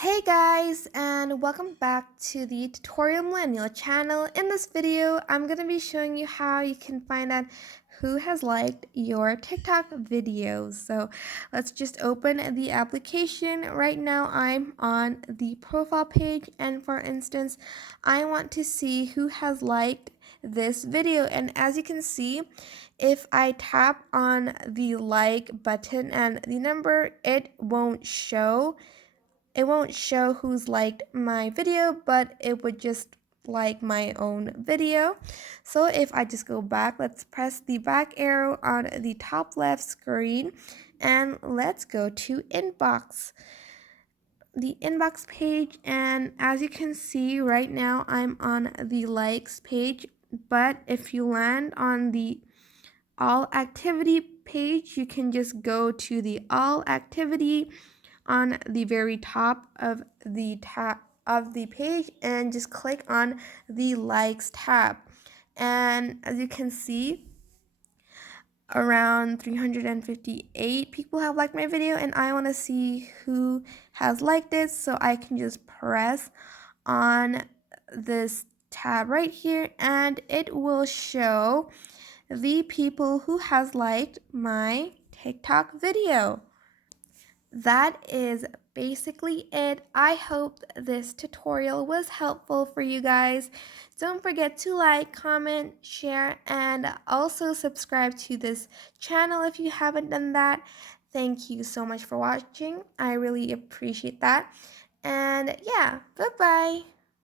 Hey guys, and welcome back to the Tutorial Millennial channel. In this video, I'm going to be showing you how you can find out who has liked your TikTok videos. So let's just open the application. Right now, I'm on the profile page, and for instance, I want to see who has liked this video. And as you can see, if I tap on the like button and the number, it won't show who's liked my video, but it would just like my own video. So if I just go back, let's press the back arrow on the top left screen and let's go to inbox, the inbox page. And as you can see right now, I'm on the likes page, but if you land on the all activity page, you can just go to the all activity on the very top of the page and just click on the likes tab. And as you can see, around 358 people have liked my video, and I want to see who has liked it, so I can just press on this tab right here and it will show the people who has liked my TikTok video. That is basically it. I hope this tutorial was helpful for you guys. Don't forget to like, comment, share, and also subscribe to this channel if you haven't done that. Thank you so much for watching. I really appreciate that. And yeah, bye-bye.